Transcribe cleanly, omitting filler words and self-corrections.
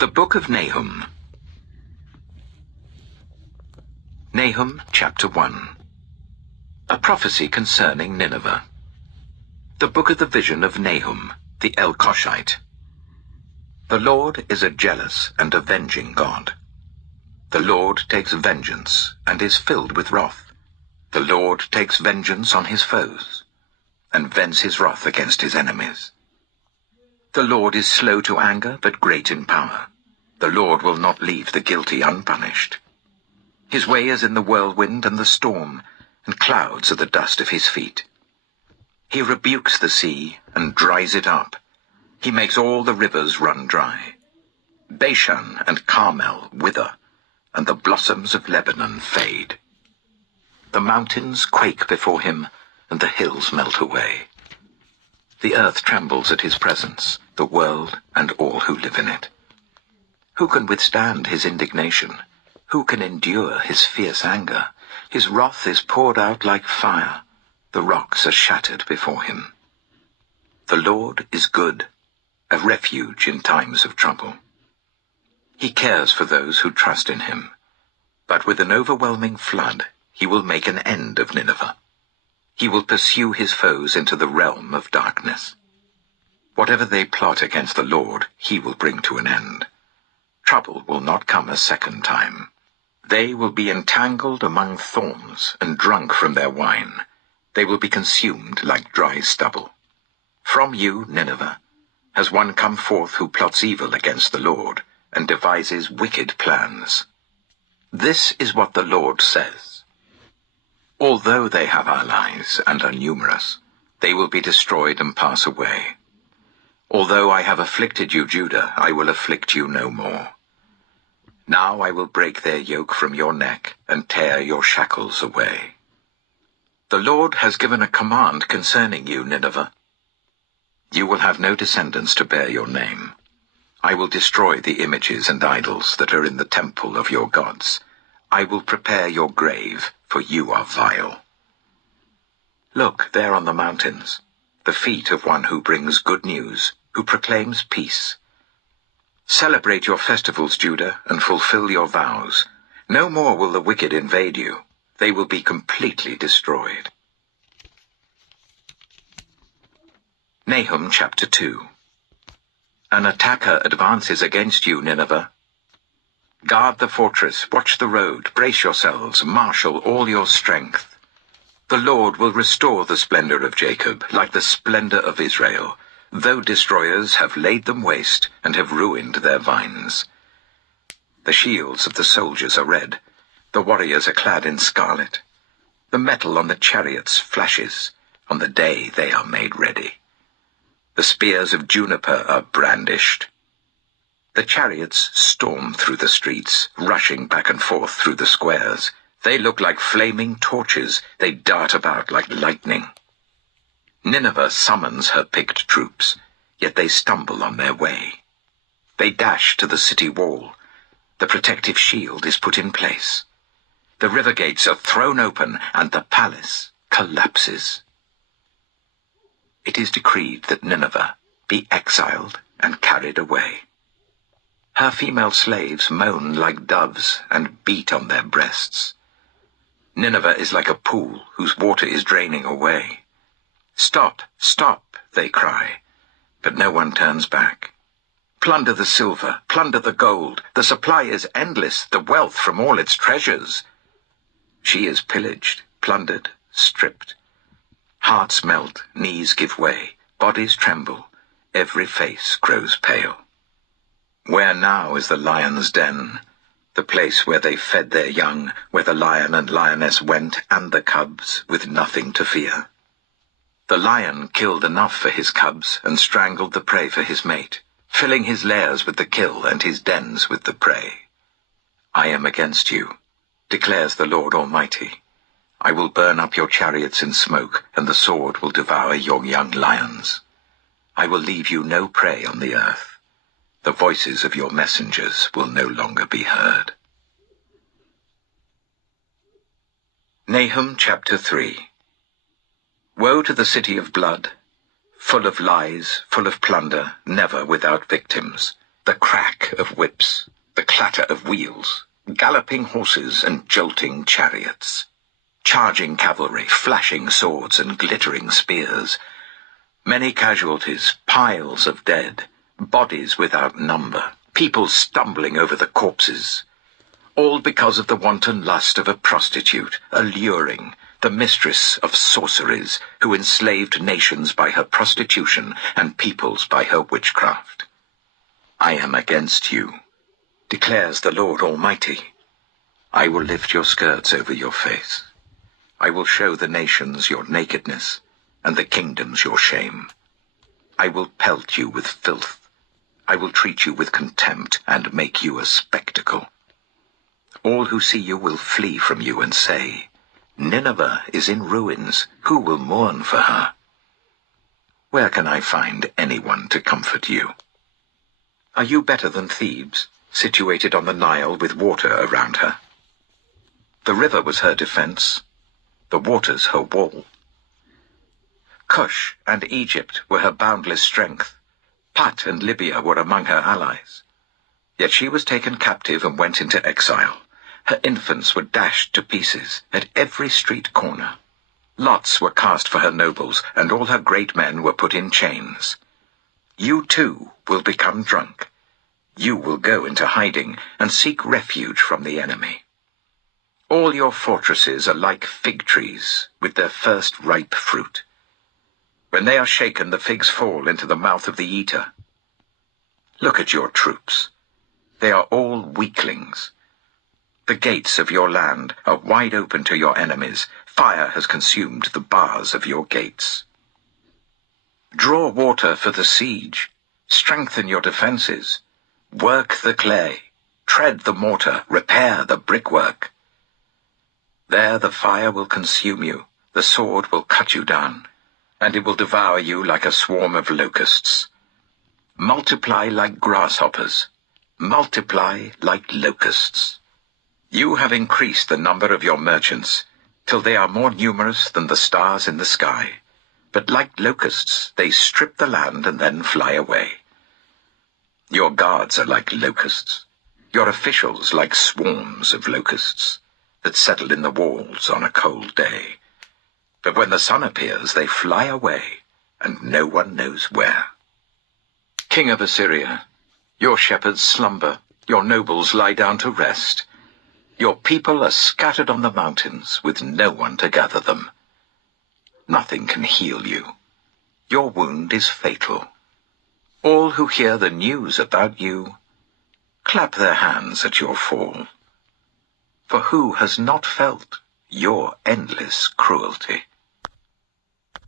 The Book of Nahum. Nahum, chapter 1. A prophecy concerning Nineveh. The book of the vision of Nahum, the Elkoshite. The Lord is a jealous and avenging God. The Lord takes vengeance and is filled with wrath. The Lord takes vengeance on his foes, and vents his wrath against his enemies. The Lord is slow to anger, but great in power. The Lord will not leave the guilty unpunished. His way is in the whirlwind and the storm, and clouds are the dust of his feet. He rebukes the sea and dries it up. He makes all the rivers run dry. Bashan and Carmel wither, and the blossoms of Lebanon fade. The mountains quake before him, and the hills melt away. The earth trembles at his presence, the world and all who live in it. Who can withstand his indignation? Who can endure his fierce anger? His wrath is poured out like fire. The rocks are shattered before him. The Lord is good, a refuge in times of trouble. He cares for those who trust in him. But with an overwhelming flood, he will make an end of Nineveh. He will pursue his foes into the realm of darkness. Whatever they plot against the Lord, he will bring to an end. Trouble will not come a second time. They will be entangled among thorns and drunk from their wine. They will be consumed like dry stubble. From you, Nineveh, has one come forth who plots evil against the Lord and devises wicked plans. This is what the Lord says. Although they have allies and are numerous, they will be destroyed and pass away. Although I have afflicted you, Judah, I will afflict you no more. Now I will break their yoke from your neck and tear your shackles away. The Lord has given a command concerning you, Nineveh. You will have no descendants to bear your name. I will destroy the images and idols that are in the temple of your gods. I will prepare your grave, for you are vile. Look, there on the mountains, the feet of one who brings good news, who proclaims peace. Celebrate your festivals, Judah, and fulfill your vows. No more will the wicked invade you. They will be completely destroyed. Nahum chapter 2. An attacker advances against you, Nineveh. Guard the fortress, watch the road, brace yourselves, marshal all your strength. The Lord will restore the splendor of Jacob, like the splendor of Israel, though destroyers have laid them waste and have ruined their vines. The shields of the soldiers are red, the warriors are clad in scarlet. The metal on the chariots flashes, on the day they are made ready. The spears of juniper are brandished. The chariots storm through the streets, rushing back and forth through the squares. They look like flaming torches. They dart about like lightning. Nineveh summons her picked troops, yet they stumble on their way. They dash to the city wall. The protective shield is put in place. The river gates are thrown open, and the palace collapses. It is decreed that Nineveh be exiled and carried away. Her female slaves moan like doves and beat on their breasts. Nineveh is like a pool whose water is draining away. Stop, stop, they cry, but no one turns back. Plunder the silver, plunder the gold. The supply is endless, the wealth from all its treasures. She is pillaged, plundered, stripped. Hearts melt, knees give way, bodies tremble, every face grows pale. Where now is the lion's den, the place where they fed their young, where the lion and lioness went, and the cubs, with nothing to fear? The lion killed enough for his cubs and strangled the prey for his mate, filling his lairs with the kill and his dens with the prey. I am against you, declares the Lord Almighty. I will burn up your chariots in smoke, and the sword will devour your young lions. I will leave you no prey on the earth. The voices of your messengers will no longer be heard. Nahum chapter 3. Woe to the city of blood, full of lies, full of plunder, never without victims. The crack of whips, the clatter of wheels, galloping horses and jolting chariots, charging cavalry, flashing swords and glittering spears, many casualties, piles of dead, bodies without number, people stumbling over the corpses, all because of the wanton lust of a prostitute, alluring, the mistress of sorceries, who enslaved nations by her prostitution and peoples by her witchcraft. I am against you, declares the Lord Almighty. I will lift your skirts over your face. I will show the nations your nakedness, and the kingdoms your shame. I will pelt you with filth. I will treat you with contempt and make you a spectacle. All who see you will flee from you and say, Nineveh is in ruins. Who will mourn for her? Where can I find anyone to comfort you? Are you better than Thebes, situated on the Nile with water around her? The river was her defense, the waters her wall. Cush and Egypt were her boundless strength. Put and Libya were among her allies. Yet she was taken captive and went into exile. Her infants were dashed to pieces at every street corner. Lots were cast for her nobles, and all her great men were put in chains. You too will become drunk. You will go into hiding and seek refuge from the enemy. All your fortresses are like fig trees with their first ripe fruit. When they are shaken, the figs fall into the mouth of the eater. Look at your troops. They are all weaklings. The gates of your land are wide open to your enemies. Fire has consumed the bars of your gates. Draw water for the siege. Strengthen your defenses. Work the clay. Tread the mortar. Repair the brickwork. There the fire will consume you. The sword will cut you down, and it will devour you like a swarm of locusts. Multiply like grasshoppers. Multiply like locusts. You have increased the number of your merchants, till they are more numerous than the stars in the sky. But like locusts, they strip the land and then fly away. Your guards are like locusts, your officials like swarms of locusts that settle in the walls on a cold day. But when the sun appears, they fly away, and no one knows where. King of Assyria, your shepherds slumber, your nobles lie down to rest. Your people are scattered on the mountains, with no one to gather them. Nothing can heal you. Your wound is fatal. All who hear the news about you clap their hands at your fall. For who has not felt your endless cruelty?